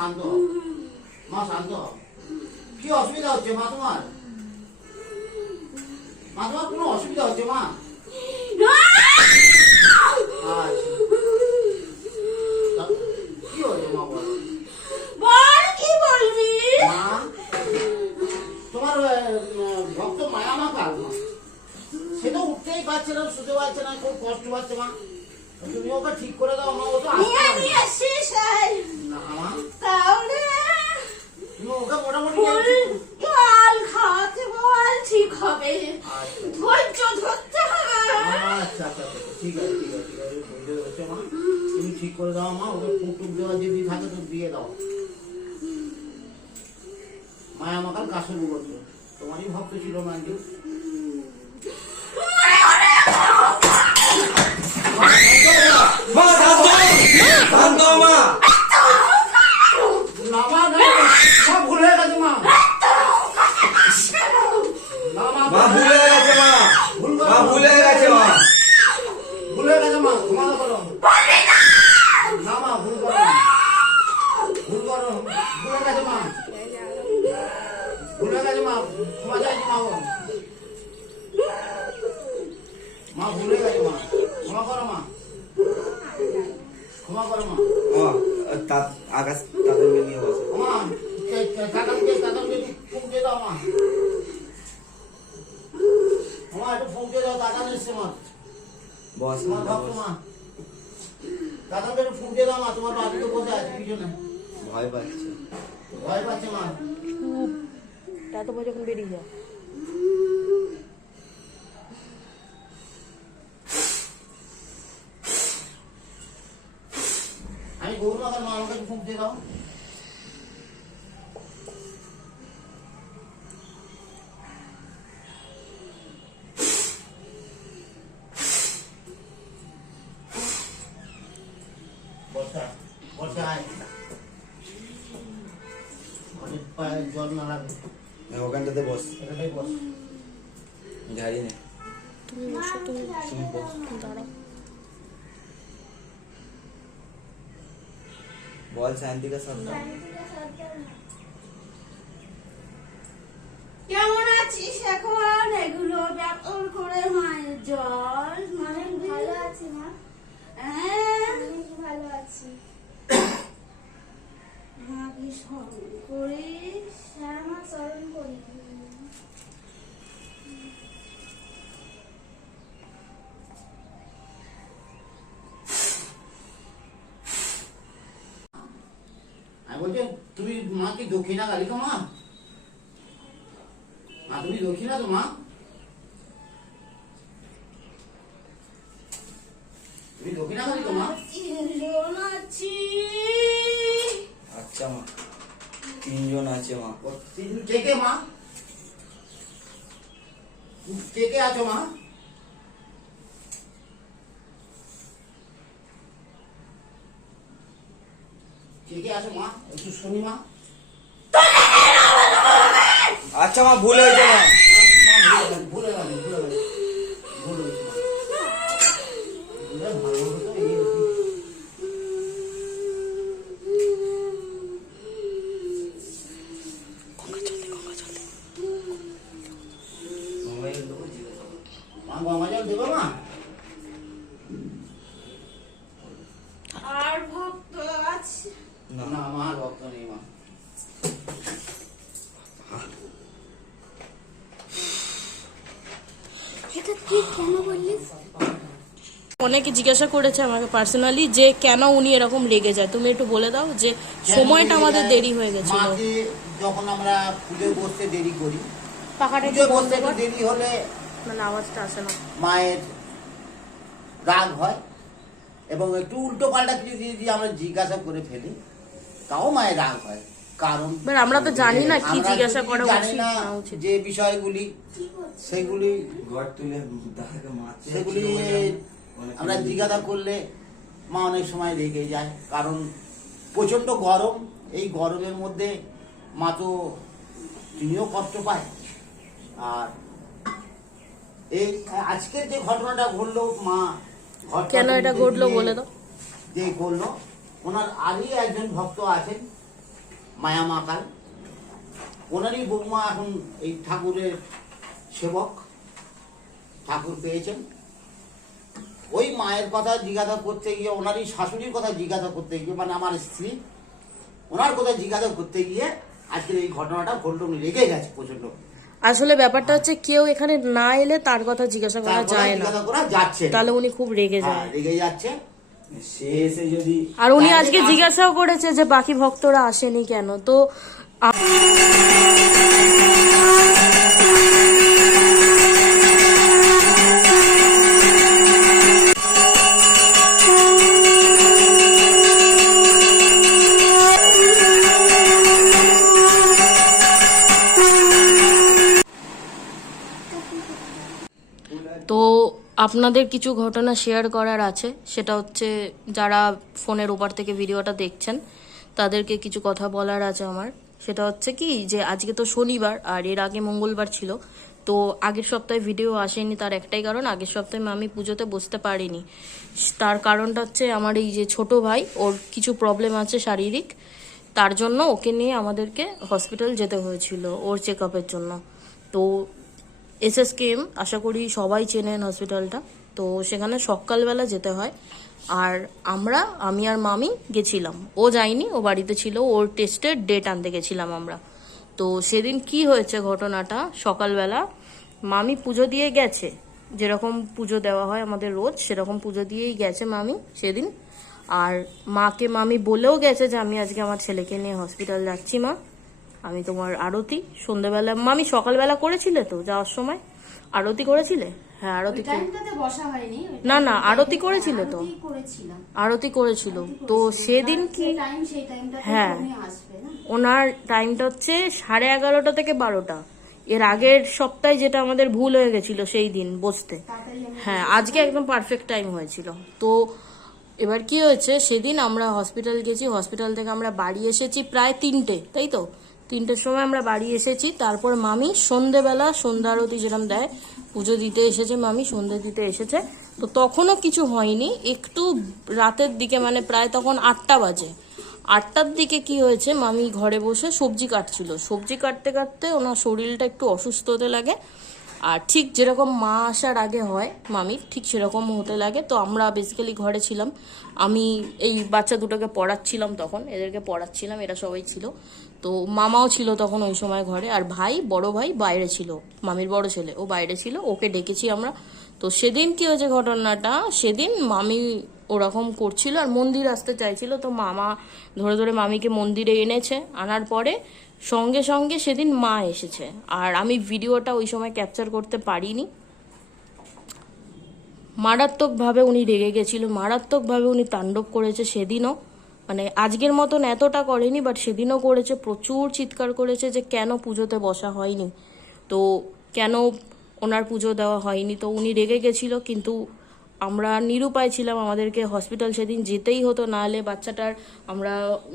শান্ত হও মা শান্ত হও কি অসুবিধা হচ্ছে মা তোমার? মা তোমার কোনো অসুবিধা হচ্ছে মা? আচ্ছা। তা- কি মা বল? কি বলবি? তোমার ভক্ত মায়া মা কার মা? সে তো উঠতেই পারছে না শুতে পারছে না খুব কষ্ট পাচ্ছে মা। তুমি ওকে ঠিক করে দাও মা ও তো নিয়ে নিয়ে আসিস না মা। তাহলে তুমি ওকে মোটামুটি ঠিক- খাওয়াতে বল ঠিক হবে। ধৈর্য ধরতে হবে। আচ্ছা আচ্ছা ঠিক আছে ঠিক আছে ঠিক আছে বুঝতে পেরেছ মা? তুমি ঠিক করে দাও মা ওকে ফুট দেওয়া যদি থাকে তো দিয়ে দাও। মায়া মাকার কাছে বলছো তোমারই ভক্ত ছিল না আন্টি মা শান্ত শান্ত মা না মা না মা ভুল হয়ে গেছে মা না মা মা ভুল হয়ে গেছে মা ভুল মা ভুল হয়ে গেছে মা ভুল হয়ে গেছে মা ক্ষমা করো না মা ভুল করো না। ভুল করো ভুল হয়ে গেছে মা ভুল হয়ে গেছে মা ক্ষমা চাইছি মা গো। মা ভুল হয়ে গেছে মা ক্ষমা করো মা ক্ষমা করো মা ও তা আকাশ তাদেরকে নিয়ে বসে বস। একটু ফোন দিয়ে দাও মা তোমার বাড়িতে বসে আছে পিছনে। ভয় পাচ্ছে। ভয় পাচ্ছে মা। বই যখন বেরিয়ে যায় আমি গৌর ফোন দিয়ে দাও বর্ষা বর্ষা অনেক পায়ে জল না লাগে ওখানটাতে বস এটাই বস ঝাড়ি নে তুমি বসো তুমি তুমি বস দাঁড়াও বল শান্তিকা কেমন আছিস এখন? এগুলো ব্যাপন করে মায়ের জল। মানে ভালো আছি মা? হ্যাঁ? ভালো আছি। মাকে স্মরণ করিস? হ্যাঁ মা স্মরণ করি আমি বলছি তুমি মা কি দক্ষিণা গালি তো মা মা তুমি অনেকে জিজ্ঞাসা করেছে আমাকে পার্সোনালি যে কেন উনি এরকম রেগে যায়। তুমি একটু বলে দাও যে সময়টা আমাদের দেরি হয়ে মাকে যখন আমরা পুজো বসতে দেরি করি পাখাটা বসতে দেরি হলে মানে আওয়াজটা আসে না। মায়ের রাগ হয় এবং একটু উল্টো পাল্টা কিছু যদি আমরা জিজ্ঞাসা করে ফেলি তাও মায়ের রাগ হয়। কারণ আমরা তো জানি না কি জিজ্ঞাসা করা জানি উচিত না যে বিষয়গুলি সেগুলি ঘর তুলে সেগুলি আমরা জিজ্ঞাসা করলে মা অনেক সময় রেগে যায় কারণ প্রচণ্ড গরম। এই গরমের মধ্যে মা তো তিনিও কষ্ট পায়। আর এই আজকের যে ঘটনাটা ঘটলো মা কেন এটা ঘটলো বলে দাও। যে করল ওনার আরই একজন ভক্ত আছেন মায়া মাকাল ওনারই বৌমা এখন এই ঠাকুরের সেবক ঠাকুর পেয়েছেন। ওই মায়ের কথা জিজ্ঞাসা করতে গিয়ে ওনারই শাশুড়ির কথা জিজ্ঞাসা করতে গিয়ে মানে আমার স্ত্রী ওনার কথা জিজ্ঞাসা করতে গিয়ে আজকের এই ঘটনাটা ঘটলো রেগে গেছে প্রচণ্ড আসলে ব্যাপারটা হচ্ছে কেউ এখানে না এলে তার কথা জিজ্ঞাসা করা যায় না। তাহলে উনি খুব রেগে হ্যাঁ, যায় রেগে যাচ্ছে। সে এসে যদি আর উনি আজকে জিজ্ঞাসাও করেছে যে বাকি ভক্তরা আসেনি কেন তো তো আপনাদের কিছু ঘটনা শেয়ার করার আছে। সেটা হচ্ছে যারা ফোনের ওপার থেকে ভিডিওটা দেখছেন, তাদেরকে কিছু কথা বলার আছে আমার। সেটা হচ্ছে কি যে আজকে তো শনিবার আর এর আগে মঙ্গলবার ছিল, তো আগের সপ্তাহে ভিডিও আসেনি তার একটাই কারণ, আগের সপ্তাহে আমি পুজোতে বসতে পারিনি। তার কারণটা হচ্ছে আমার এই যে ছোট ভাই, ওর কিছু প্রবলেম আছে শারীরিক, তার জন্য ওকে নিয়ে আমাদেরকে হসপিটাল যেতে হয়েছিল ওর চেক জন্য। তো এসএসকেএম আশা করি সবাই চেনেন হসপিটালটা। তো সেখানে সকালবেলা যেতে হয়। আর আমরা, আমি আর মামি গেছিলাম। ও যায়নি, ও বাড়িতে ছিল। ওর টেস্টের ডেট আনতে গেছিলাম আমরা। তো সেদিন কি হয়েছে ঘটনাটা? সকালবেলা মামি পুজো দিয়ে গেছে। যেরকম পুজো দেওয়া হয় আমাদের রোজ, সেরকম পুজো দিয়েই গেছে মামি সেদিন। আর মাকে মামি বলেও গেছে যে, আমি আজকে আমার ছেলেকে নিয়ে হসপিটাল যাচ্ছি মা। আমি তোমার আরতি সন্ধ্যেবেলা মামি সকালবেলা করেছিলে তো যাওয়ার সময়? আরতি করেছিলে? হ্যাঁ আরতি না না আরতি করেছিলে তো। আরতি করেছিল। তো সেদিন কি হ্যাঁ। ওনার টাইমটা হচ্ছে সাড়ে এগারোটা থেকে বারোটা। এর আগের সপ্তাহে যেটা আমাদের ভুল হয়ে গেছিল সেই দিন বসতে। হ্যাঁ আজকে একদম পারফেক্ট টাইম হয়েছিল। তো এবার কি হয়েছে? সেদিন আমরা হসপিটাল গেছি। হসপিটাল থেকে আমরা বাড়ি এসেছি প্রায় তিনটে তাই তো? তিনটের সময় আমরা বাড়ি এসেছি, তারপর মামি সন্ধেবেলা সন্ধ্যা আরতি যেরকম দেয়, পুজো দিতে এসেছে, মামি সন্ধে দিতে এসেছে। তো তখনও কিছু হয়নি, একটু রাতের দিকে মানে প্রায় তখন আটটা বাজে। আটটার দিকে কি হয়েছে, মামি ঘরে বসে সবজি কাটছিল। সবজি কাটতে কাটতে ওনার শরীরটা একটু অসুস্থ হতে লাগে। আর ঠিক যেরকম মা আসার আগে হয় মামির ঠিক সেরকম হতে লাগে। তো আমরা বেসিক্যালি ঘরে ছিলাম। আমি এই বাচ্চা দুটোকে পড়াচ্ছিলাম তখন, এদেরকে পড়াচ্ছিলাম, এরা সবাই ছিল। তো মামাও ছিল তখন ওই সময় ঘরে, আর ভাই বড় ভাই বাইরে ছিল, মামির বড় ছেলে, ও বাইরে ছিল, ওকে ডেকেছি আমরা। তো সেদিন কি হয়েছে ঘটনাটা? সেদিন মামি ওরকম করছিল, আর মন্দির আসতে চাইছিল, তো মামা ধরে ধরে মামিকে মন্দিরে এনেছে, আনার পরে সঙ্গে সঙ্গে সেদিন মা এসেছে। আর আমি ভিডিওটা ওই সময় ক্যাপচার করতে পারিনি। মারাত্মকভাবে উনি রেগে গেছিল, মারাত্মকভাবে উনি তাণ্ডব করেছে সেদিনও। মানে আজকের মতন এতটা করেনি বাট সেদিনও করেছে, প্রচুর চিৎকার করেছে যে কেন পুজোতে বসা হয়নি। তো কেন ওনার পুজো দেওয়া হয়নি? তো উনি রেগে গেছিল, কিন্তু আমরা নিরুপায় ছিলাম আমাদেরকে হসপিটাল সেদিন যেতেই হতো না হলে বাচ্চাটার আমরা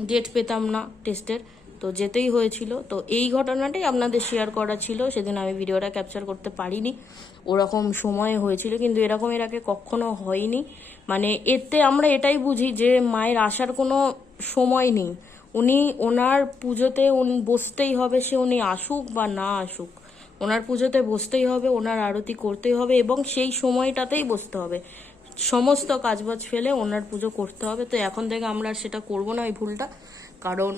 ডেট পেতাম না টেস্টের তো যেতেই হয়েছিল। তো এই ঘটনাটাই আপনাদের শেয়ার করা ছিল। সেদিন আমি ভিডিওটা ক্যাপচার করতে পারিনি। ওরকম সময় হয়েছিল, কিন্তু এরকম এর আগে কখনো হয়নি। মানে এতে আমরা এটাই বুঝি যে মায়ের আসার কোনো সময় নেই। উনি, ওনার পুজোতে উনি বসতেই হবে, সে উনি আসুক বা না আসুক। ওনার পুজোতে বসতেই হবে, ওনার আরতি করতেই হবে এবং সেই সময়টাতেই বসতে হবে। সমস্ত কাজবাজ ফেলে ওনার পুজো করতে হবে। তো এখন থেকে আমরা সেটা করব না ওই ভুলটা। কারণ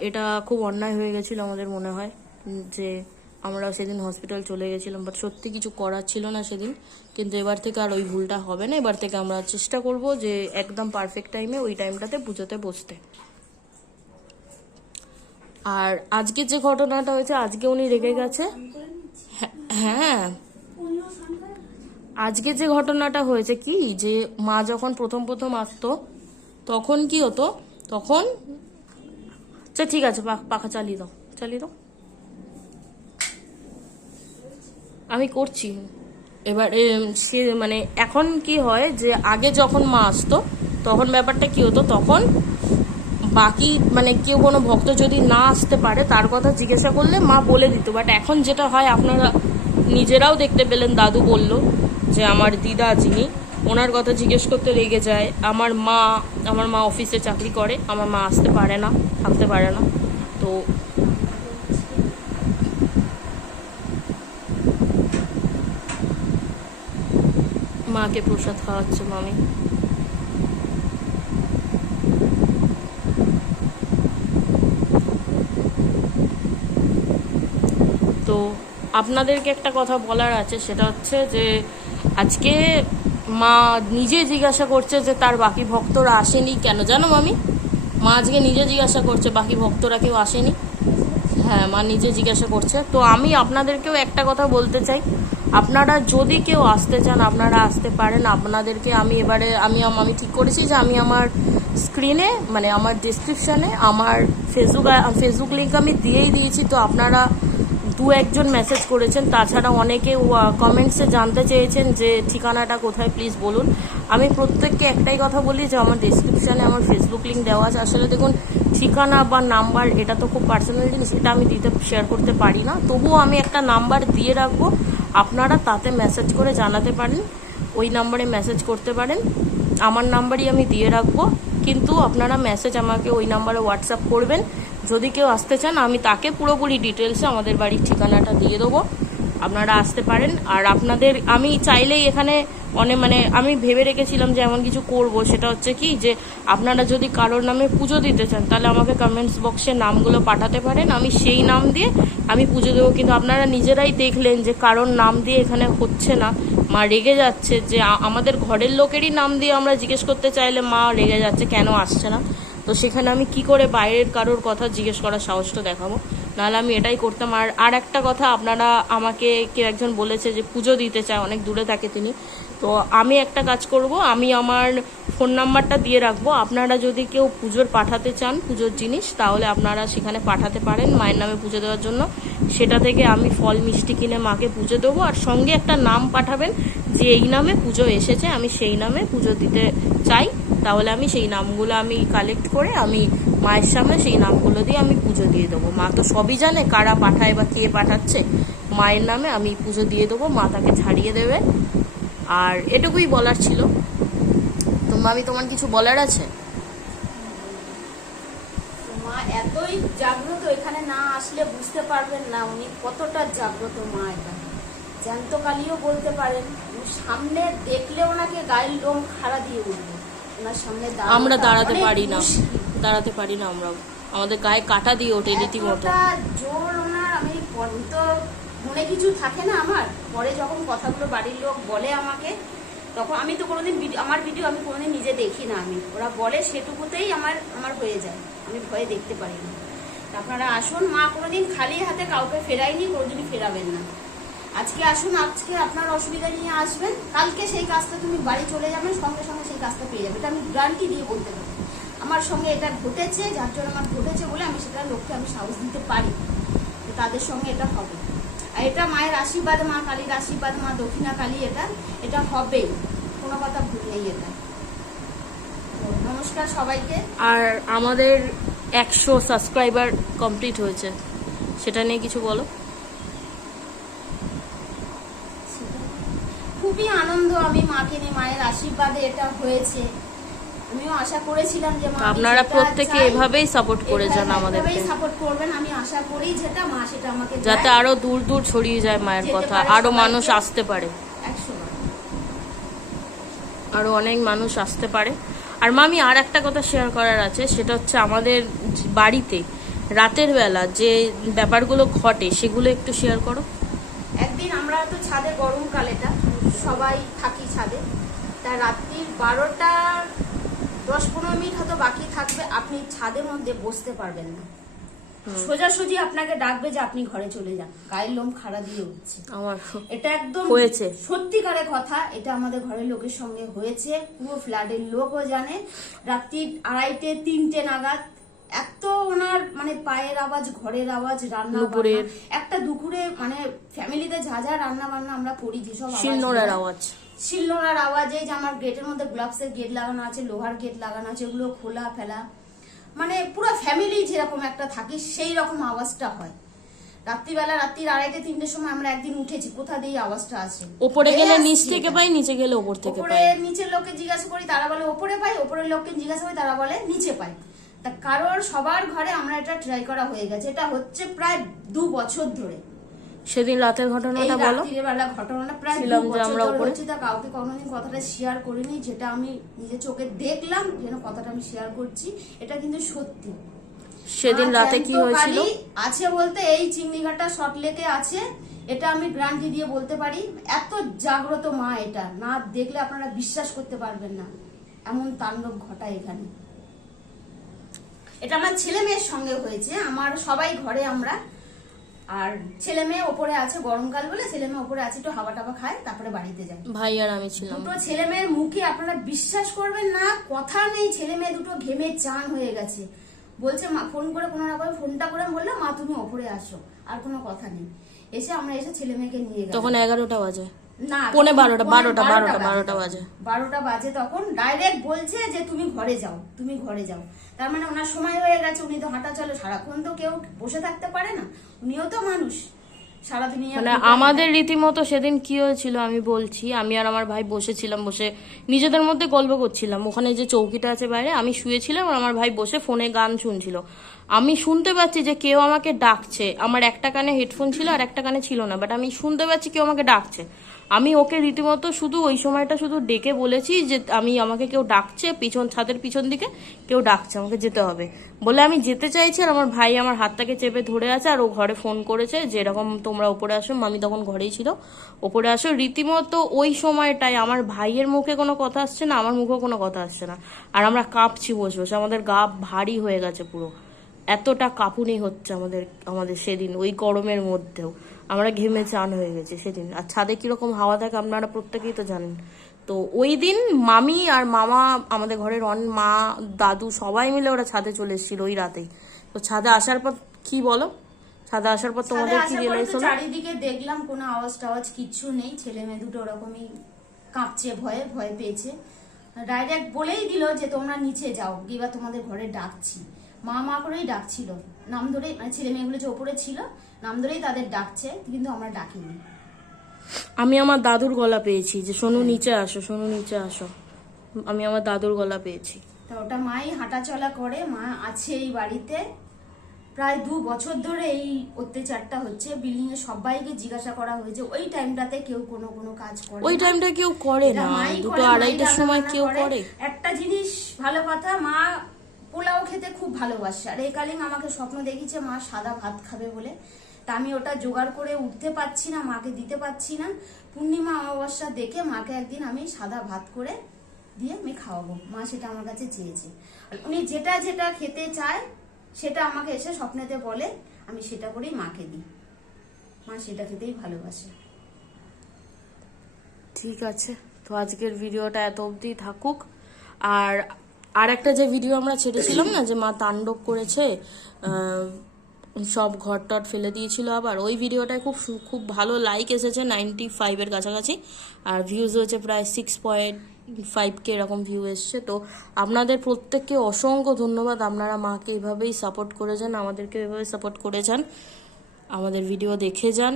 এটা খুব অন্যায় হয়ে গেছিল আমাদের মনে হয় যে আমরা সেদিন হসপিটাল চলে গেছিলাম বাট সত্যি কিছু করার ছিল না সেদিন। কিন্তু এবার থেকে আর ওই ভুলটা হবে না। এবার থেকে আমরা চেষ্টা করব যে একদম পারফেক্ট টাইমে ওই টাইমটাতে পুজোতে বসতে। আর আজকে যে ঘটনাটা হয়েছে, আজকে উনি রেগে গেছে। হ্যাঁ- আজকে যে ঘটনাটা হয়েছে কি, যে মা যখন প্রথম প্রথম আসতো, তখন কি হতো? তখন আচ্ছা ঠিক আছে পাখা চালিয়ে দাও চালিয়ে দাও। আমি করছি। এবার সে মানে এখন কি হয় যে আগে যখন মা আসতো, তখন ব্যাপারটা কি হতো? তখন বাকি মানে কেউ কোনো ভক্ত যদি না আসতে পারে, তার কথা জিজ্ঞাসা করলে মা বলে দিত। বাট এখন যেটা হয়, আপনারা নিজেরাও দেখতে পেলেন, দাদু বলল যে আমার দিদা যিনি, ওনার কথা জিজ্ঞেস করতে লেগে যায়, আমার মা আমার মা অফিসে চাকরি করে, আমার মা আসতে পারে না, থাকতে পারে না। তো মাকে প্রসাদ খাওয়াচ্ছে, মামি। তো আপনাদেরকে একটা কথা বলার আছে, সেটা হচ্ছে যে আজকে মা নিজে জিজ্ঞাসা করছে যে তার বাকি ভক্তরা আসেনি কেন? জানো মামি? মা আজকে নিজে জিজ্ঞাসা করছে, বাকি ভক্তরা কেউ আসেনি? হ্যাঁ মা নিজে জিজ্ঞাসা করছে। তো আমি আপনাদেরকেও একটা কথা বলতে চাই। আপনারা যদি কেউ আসতে চান, আপনারা আসতে পারেন। আপনাদেরকে আমি এবারে, আমি আমি ঠিক করেছি যে আমি আমার স্ক্রিনে মানে আমার ডিসক্রিপশানে আমার ফেসবুক ফেসবুক লিঙ্ক আমি দিয়েই দিয়েছি। তো আপনারা দু একজন মেসেজ করেছেন। তাছাড়া অনেকে কমেন্টসে জানতে চেয়েছেন যে ঠিকানাটা কোথায় প্লিজ বলুন। আমি প্রত্যেককে একটাই কথা বলি যে আমার ডিসক্রিপশানে আমার ফেসবুক লিঙ্ক দেওয়া আছে। আসলে দেখুন ঠিকানা বা নাম্বার, এটা তো খুব পার্সোনাল জিনিস, এটা আমি দিতে শেয়ার করতে পারি না। তবুও আমি একটা নাম্বার দিয়ে রাখব। আপনারা তাতে মেসেজ করে জানাতে পারেন, ওই নাম্বারে মেসেজ করতে পারেন। আমার নাম্বারই আমি দিয়ে রাখব। কিন্তু আপনারা মেসেজ আমাকে ওই নাম্বারে হোয়াটসঅ্যাপ করবেন। যদি কেউ আসতে চান, আমি তাকে পুরোপুরি ডিটেলসে আমাদের বাড়ির ঠিকানাটা দিয়ে দেবো। আপনারা আসতে পারেন। আর আপনাদের, আমি চাইলেই এখানে অনেক মানে আমি ভেবে রেখেছিলাম যে এমন কিছু করব। সেটা হচ্ছে কি যে, আপনারা যদি কারোর নামে পুজো দিতে চান, তাহলে আমাকে কমেন্টস বক্সে নামগুলো পাঠাতে পারেন। আমি সেই নাম দিয়ে আমি পুজো দেবো। কিন্তু আপনারা নিজেরাই দেখলেন যে কারোর নাম দিয়ে এখানে হচ্ছে না। মা রেগে যাচ্ছে যে আমাদের ঘরের লোকেরই নাম দিয়ে আমরা জিজ্ঞেস করতে চাইলে মা রেগে যাচ্ছে, কেন আসছে না? তো সেখানে আমি কি করে বাইরের কারোর কথা জিজ্ঞেস করার সাহসটা দেখাবো? নাহলে আমি এটাই করতাম। আর আর একটা কথা, আপনারা আমাকে কেউ একজন বলেছে যে পুজো দিতে চায়, অনেক দূরে থাকে তিনি। তো আমি একটা কাজ করব, আমি আমার ফোন নাম্বারটা দিয়ে রাখব। আপনারা যদি কেউ পুজোর পাঠাতে চান, পুজোর জিনিস, তাহলে আপনারা সেখানে পাঠাতে পারেন মায়ের নামে পুজো দেওয়ার জন্য। সেটা থেকে আমি ফল, মিষ্টি কিনে মাকে পুজো দেবো। আর সঙ্গে একটা নাম পাঠাবেন যে এই নামে পুজো এসেছে, আমি সেই নামে পুজো দিতে চাই। তাহলে আমি সেই নামগুলো আমি কালেক্ট করে আমি মায়ের সামনে সেই নামগুলো দিয়ে আমি পুজো দিয়ে দেবো। মা তো সবই জানে কারা পাঠায় বা কে পাঠাচ্ছে। মায়ের নামে আমি পুজো দিয়ে দেবো, মা তাকে ছাড়িয়ে দেবে। আর এটুকুই বলার ছিল। তো মামি তোমার কিছু বলার আছে? মা এতই জাগ্রত এখানে না আসলে বুঝতে পারবেন না উনি কতটা জাগ্রত মা এটা। জ্যান্ত কালিও বলতে পারেন সামনে দেখলে ওনাকে গায়ের লোম খাড়া দিয়ে উঠবে। ওনার সামনে আমরা দাঁড়াতে পারি না। দাঁড়াতে পারি না আমরা। আমাদের গায়ে কাটা দিয়ে ওঠে রীতিমতো। জোর ওনার আমি তো মনে কিছু থাকে না আমার? পরে যখন কথাগুলো বাড়ির লোক বলে আমাকে, তখন আমি তো কোনোদিন ভিডিও আমার ভিডিও আমি কোনোদিন নিজে দেখি না আমি। ওরা বলে সেটুকুতেই আমার আমার হয়ে যায়। আমি ভয়ে দেখতে পারি না। আপনারা আসুন, মা কোনোদিন খালি হাতে কাউকে ফেরায়নি, কোনোদিনই ফেরাবেন না। আজকে আসুন, আজকে আপনার অসুবিধা নিয়ে আসবেন। কালকে সেই কাজটা তুমি বাড়ি চলে যাবেন, সঙ্গে সঙ্গে সেই কাজটা পেয়ে যাবে এটা আমি গ্যারান্টি দিয়ে বলতে পারি। আমার সঙ্গে এটা ঘটেছে, যার জন্য আমার ঘটেছে বলে আমি সেটা লোককে আমি সাহস দিতে পারি। তো তাদের সঙ্গে এটা হবে। এটা মায়ের আশীর্বাদ মা কালীর আশীর্বাদ মা দক্ষিণা কালী এটা এটা হবে কোনো কথা ভুল নেই এটা। নমস্কার সবাইকে। আর আমাদের একশো সাবস্ক্রাইবার কমপ্লিট হয়েছে। সেটা নিয়ে কিছু বলো। খুবই আনন্দ আমি মাকে নিয়ে মায়ের আশীর্বাদে এটা হয়েছে। আমিও আশা করেছিলাম যে মা আমি আপনারা প্রত্যেকে এভাবেই সাপোর্ট করে যান আমাদেরকে। সাপোর্ট করবেন আমি আশা করি যেটা মা সেটা আমাকে যাতে। আরও দূর দূর ছড়িয়ে যায় মায়ের কথা। আরও মানুষ আসতে পারে। আরও অনেক মানুষ আসতে পারে। আর মামি আর একটা কথা শেয়ার করার আছে সেটা হচ্ছে আমাদের বাড়িতে রাতের বেলা যে ব্যাপারগুলো ঘটে সেগুলো একটু শেয়ার করো। একদিন আমরা তো ছাদে গরমকাল এটা সবাই থাকি ছাদে। তা রাত্রির বারোটার দশ পনেরো মিনিট হয়তো বাকি থাকবে আপনি ছাদের মধ্যে বসতে পারবেন না। সোজাসুজি আপনাকে ডাকবে যে আপনি ঘরে চলে যান। গায়ের লোম খাড়া দিয়ে উঠছে। আমার এটা একদম হয়েছে। সত্যিকারের কথা এটা আমাদের ঘরের লোকের সঙ্গে হয়েছে। পুরো ফ্ল্যাটের লোকও জানে। রাত্রি আড়াইটে তিনটে নাগাদ এত ওনার মানে পায়ের আওয়াজ ঘরের আওয়াজ রান্না। একটা দুপুরে মানে ফ্যামিলিতে যা যা রান্না বান্না আমরা করি যেসব আওয়াজ। শিলনোড়ার আওয়াজ যে আমার গেটের মধ্যে গ্লাভসের গেট লাগানো আছে লোহার গেট লাগানো আছে ওগুলো খোলা ফেলা। মানে পুরো ফ্যামিলি যেরকম একটা থাকি সেই রকম আওয়াজটা হয়। রাত্রিবেলা রাত্রির আড়াইটে তিনটের সময় আমরা একদিন উঠেছি কোথা দিয়ে আওয়াজটা আছে ওপরে গেলে নিচ থেকে পাই নিচে গেলে ওপর থেকে ওপরে পাই। নিচের লোককে জিজ্ঞাসা করি তারা বলে ওপরে পাই ওপরের লোককে জিজ্ঞাসা করি তারা বলে নিচে পাই। তা কারোর সবার ঘরে আমরা এটা ট্রাই করা হয়ে গেছে। এটা হচ্ছে প্রায় দু বছর ধরে। সেদিন রাতের ঘটনাটা বলো। ঘটনাটা প্রায় ছিলাম যে আমরা। তা কাউকে কোনোদিন কথাটা শেয়ার করিনি যেটা আমি নিজের চোখে দেখলাম যেন কথাটা আমি শেয়ার করছি এটা কিন্তু সত্যি। সেদিন রাতে কি হয়েছিল? আছে বলতে এই চিংড়িঘাটা শর্ট লেকে আছে এটা আমি গ্রান্টি দিয়ে বলতে পারি। এত জাগ্রত মা এটা না দেখলে আপনারা বিশ্বাস করতে পারবেন না এমন তাণ্ডব ঘটায় এখানে। এটা আমার ছেলে মেয়ের সঙ্গে হয়েছে আমার সবাই ঘরে আমরা। আর ছেলে মেয়ে ওপরে আছে গরমকাল বলে ছেলে মেয়ে ওপরে আছে একটু হাওয়া টাওয়া খায় তারপরে বাড়িতে যায়। ভাই আর আমি ছিলাম। দুটো ছেলে মেয়ের মুখে আপনারা বিশ্বাস করবেন না কথা নেই ছেলে মেয়ে দুটো ঘেমে চান হয়ে গেছে। বলছে মা ফোন করে কোনো রকম ফোনটা করে বললাম মা তুমি ওপরে আসো আর কোনো কথা নেই। এসে আমরা এসে ছেলে মেয়েকে নিয়ে গেলাম। তখন এগারোটা বাজে। না পৌনে বারোটা, বারোটা, বারোটা, বারোটা বাজে। বারোটা বাজে। তখন ডাইরেক্ট বলছে যে তুমি ঘরে যাও তুমি ঘরে যাও। তার মানে ওনার সময় হয়ে গেছে উনি তো হাঁটা চলে সারাক্ষণ তো কেউ বসে থাকতে পারে না। উনিও তো মানুষ মানে আমাদের রীতিমতো সেদিন কি হয়েছিল আমি বলছি আমি আর আমার ভাই বসেছিলাম বসে নিজেদের মধ্যে গল্প করছিলাম। ওখানে যে চৌকিটা আছে বাইরে আমি শুয়েছিলাম আর আমার ভাই বসে ফোনে গান শুনছিল। আমি শুনতে পাচ্ছি যে কেউ আমাকে ডাকছে। আমার একটা কানে হেডফোন ছিল আর একটা কানে ছিল না বাট আমি শুনতে পাচ্ছি কেউ আমাকে ডাকছে। আমি ওকে রীতিমতো শুধু ওই সময়টা শুধু ডেকে বলেছি যে আমি, আমাকে কেউ ডাকছে পিছন, ছাদের পিছন দিকে কেউ ডাকছে, আমাকে যেতে হবে। বলে আমি যেতে চাইছি আর আমার ভাই আমার হাতটাকে চেপে ধরে আছে আর ও ঘরে ফোন করেছে যে এরকম তোমরা ওপরে আসো, মামি তখন ঘরেই ছিল ওপরে আসো। রীতিমতো ওই সময়টায় আমার ভাইয়ের মুখে কোনো কথা আসছে না, আমার মুখেও কোনো কথা আসছে না। আর আমরা কাঁপছি বসে বসে, আমাদের গা ভারী হয়ে গেছে পুরো। এতটা কাঁপুনি হচ্ছে আমাদের আমাদের সেদিন, ওই গরমের মধ্যেও। আমরা ঘেমে চান হয়ে গেছে সেদিন। আর ছাদে কীরকম হাওয়া থাকে আপনারা প্রত্যেকেই তো জানেন। তো ওই দিন মামি আর মামা আমাদের ঘরের অন মা দাদু সবাই মিলে ওরা ছাদে চলে এসেছিল ওই রাতেই তো ছাদে আসার পর কি বলো? ছাদে আসার পর তোমাদের কি রিয়েলাইজ হলো চারিদিকে দেখলাম কোনো আওয়াজ টাওয়াজ কিচ্ছু নেই। ছেলে মেয়ে দুটো ওরকমই কাঁপছে ভয়ে ভয় পেয়েছে। ডাইরেক্ট বলেই দিল যে তোমরা নিচে যাও এবার তোমাদের ঘরে ডাকছি। মা মা করেই ডাকছিল। নাম ধরেই মানে ছেলে মেয়েগুলো যে ওপরে ছিল নাম ধরেই তাদের ডাকছে কিন্তু আমরা ডাকিনি। আমি আমার দাদুর গলা পেয়েছি যে সোনু নিচে আসো সোনু নিচে আসো। আমি আমার দাদুর গলা পেয়েছি। তা ওটা মাই হাঁটাচলা করে মা আছে এই বাড়িতে। প্রায় দু বছর ধরে এই অত্যাচারটা হচ্ছে বিল্ডিং এ সবাইকে জিজ্ঞাসা করা হয়েছে ওই টাইমটাতে কেউ কোনো কোনো কাজ করে ওই টাইমটা কেউ করে না দুটো আড়াইটার সময় কেউ করে। একটা জিনিস ভালো কথা মা পোলাও খেতে খুব ভালোবাসে। আর এই কালীন আমাকে স্বপ্ন দেখিছে মা, সাদা ভাত খাবে বলে। তা আমি ওটা জোগাড় করে উঠতে পারছি না, মাকে দিতে পারছি না। পূর্ণিমা অমাবস্যা দেখে মাকে একদিন আমি সাদা ভাত করে দিয়ে আমি খাওয়াবো। মা সেটা আমার কাছে চেয়েছে। উনি যেটা যেটা খেতে চায়, সেটা আমাকে এসে স্বপ্নেতে বলে, আমি সেটা করেই মাকে দিই। মা সেটা খেতেই ভালোবাসে। ঠিক আছে। তো আজকের ভিডিওটা এত অবধি থাকুক। আর আর একটা যে ভিডিও আমরা ছেড়েছিলাম না, যে মা তাণ্ডব করেছে সব ঘর টট ফেলে দিয়েছিল আবার, ওই ভিডিওটায় খুব খুব ভালো লাইক এসেছে নাইনটি ফাইভের কাছাকাছি, আর ভিউজ হয়েছে প্রায় সিক্স পয়েন্ট ফাইভ কে এরকম ভিউ এসছে। তো আপনাদের প্রত্যেককে অসংখ্য ধন্যবাদ, আপনারা মাকে এভাবেই সাপোর্ট করে যান আমাদেরকে এভাবে সাপোর্ট করে যান আমাদের ভিডিও দেখে যান।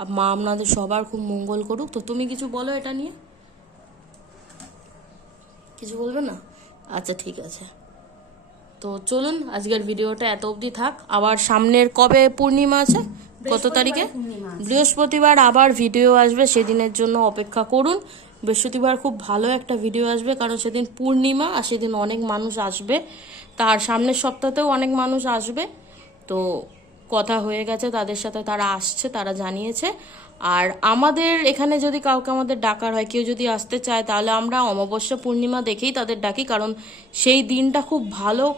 আর মা আপনাদের সবার খুব মঙ্গল করুক। তো তুমি কিছু বলো এটা নিয়ে? কিছু বলবে না? আচ্ছা ঠিক আছে। তো চলুন আজকের ভিডিওটা এত অবধি থাক। আবার সামনের কবে পূর্ণিমা আছে? কত তারিখে? বৃহস্পতিবার আবার ভিডিও আসবে সেদিনের জন্য অপেক্ষা করুন। বৃহস্পতিবার খুব ভালো একটা ভিডিও আসবে কারণ সেদিন পূর্ণিমা আর সেদিন অনেক মানুষ আসবে। তার সামনের সপ্তাহতেও অনেক মানুষ আসবে। তো কথা হয়ে গেছে তাদের সাথে তারা আসছে তারা জানিয়েছে। আর আমাদের এখানে যদি কাউকে আমাদের ডাকার হয়, কেউ যদি আসতে চায়, তাহলে আমরা অমাবস্যা পূর্ণিমা দেখেই তাদের ডাকি, কারণ সেই দিনটা খুব ভালো।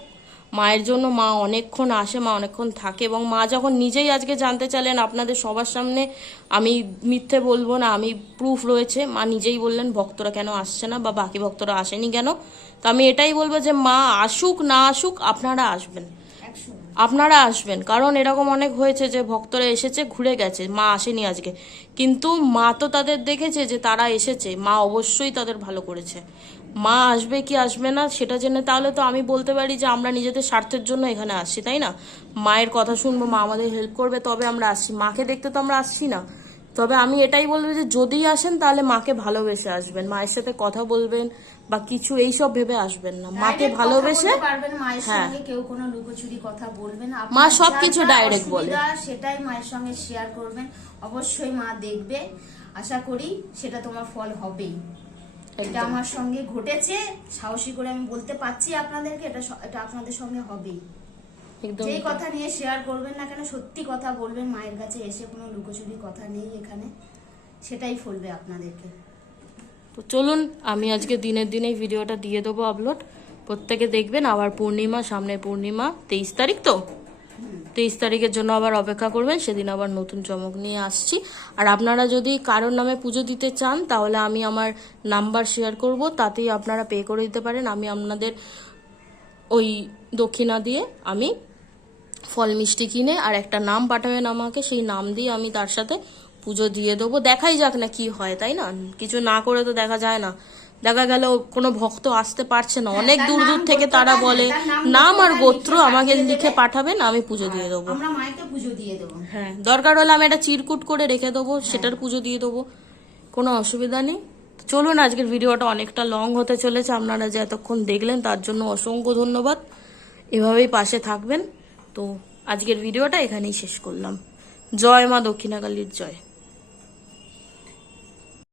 মায়ের জন্য মা অনেকক্ষণ আসে, মা অনেকক্ষণ থাকে এবং মা যখন নিজেই আজকে জানতে চাইলেন, আপনাদের সবার সামনে আমি মিথ্যে বলব না, আমি প্রুফ রয়েছে। মা নিজেই বললেন, ভক্তরা কেন আসছে না বা বাকি ভক্তরা আসেনি কেন? তো আমি এটাই বলব যে, মা আসুক, না আসুক, আপনারা আসবেন। আপনারা আসবেন। কারণ এরকম অনেক হয়েছে যে ভক্তরা এসেছে, ঘুরে গেছে। মা আসেনি আজকে। কিন্তু মা তো তাদের দেখেছে যে তারা এসেছে। মা অবশ্যই তাদের ভালো করেছে। মা আসবে কি আসবে না সেটা জেনে তাহলে তো আমি বলতে পারি যে আমরা নিজেদের স্বার্থের জন্য এখানে আসছি, তাই না? মায়ের কথা শুনব, মা আমাদের হেল্প করবে, তবে আমরা আসছি। মাকে দেখতে তো আমরা আসছি না। তবে আমি এটাই বলব যে যদি আসেন তাহলে মাকে ভালোবেসে আসবেন। মায়ের সাথে কথা বলবেন বা কিছু এইসব ভেবে আসবেন না। মাকে ভালোবেসে হ্যাঁ। কেউ কোনো লুকোচুরি কথা বলবেন না। মা সবকিছু যা যা বলে। সেটাই মায়ের সঙ্গে শেয়ার করবেন। অবশ্যই মা দেখবে। আশা করি সেটা তোমার ফল হবেই। এটা আমার সঙ্গে ঘটেছে। সাহসী করে আমি বলতে পারছি আপনাদেরকে এটা এটা আপনাদের সঙ্গে হবেই। একদম যেই কথা নিয়ে শেয়ার করবেন না কেন সত্যি কথা বলবেন মায়ের কাছে এসে কোনো লুকোচুরি কথা নেই এখানে সেটাই ফলবে আপনাদেরকে। তো চলুন আমি আজকে দিনের দিনেই ভিডিওটা দিয়ে দেবো আপলোড। প্রত্যেকে দেখবেন আবার পূর্ণিমা সামনে পূর্ণিমা তেইশ তারিখ তো? তেইশ তারিখের জন্য আবার অপেক্ষা করবেন সেদিন আবার নতুন চমক নিয়ে আসছি। আর আপনারা যদি কারোর নামে পুজো দিতে চান তাহলে আমি আমার নাম্বার শেয়ার করব তাতেই আপনারা পে করে দিতে পারেন। আমি আপনাদের ওই দক্ষিণা দিয়ে আমি ফল মিষ্টি কিনে আর একটা নাম পাঠাবেন আমাকে সেই নাম দিয়ে আমি তার সাথে পুজো দিয়ে দেবো। দেখাই যাক না কি হয় তাই না? কিছু না করে তো দেখা যায় না। দেখা গেল কোনো ভক্ত আসতে পারছে না। অনেক দূর দূর থেকে তারা হ্যাঁ, বলে নাম আর গোত্র আমাকে লিখে পাঠাবেন আমি পুজো দিয়ে দেবো। আমরা পুজো দিয়ে দেবো। হ্যাঁ দরকার হলে আমি একটা চিরকুট করে রেখে দেবো সেটার পুজো দিয়ে দেবো। কোনো অসুবিধা নেই। চলুন আজকের ভিডিওটা অনেকটা লং হতে চলেছে। আপনারা যে এতক্ষণ দেখলেন তার জন্য অসংখ্য ধন্যবাদ। এভাবেই পাশে থাকবেন। তো আজকের ভিডিওটা এখানেই শেষ করলাম। জয় মা দক্ষিণাকালীর জয়।